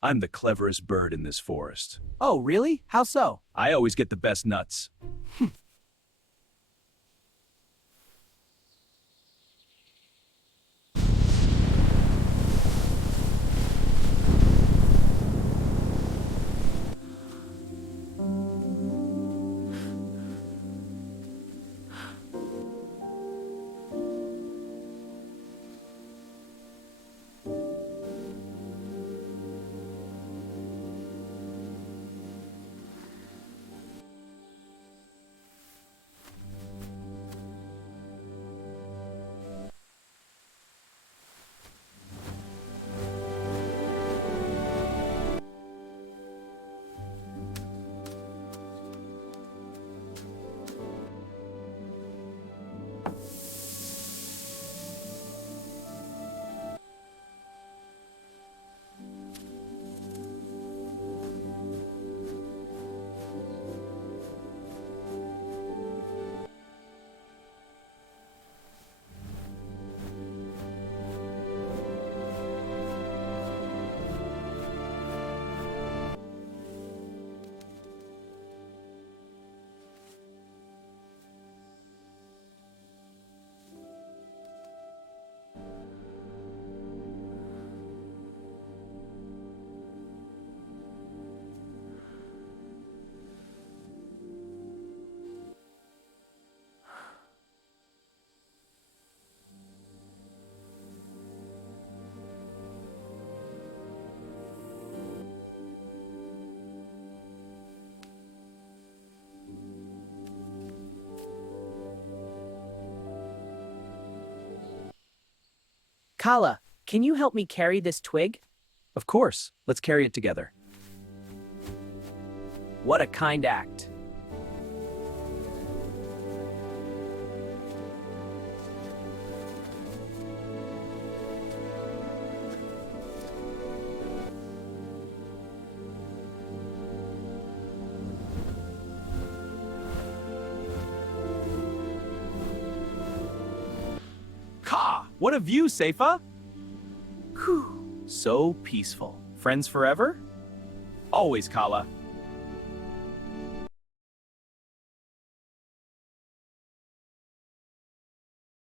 I'm the cleverest bird in this forest. Oh, really? How so? I always get the best nuts. Kala, can you help me carry this twig? Of course, let's carry it together. What a kind act. Ka! What a view, Seifa! Whew, so peaceful. Friends forever? Always, Kala.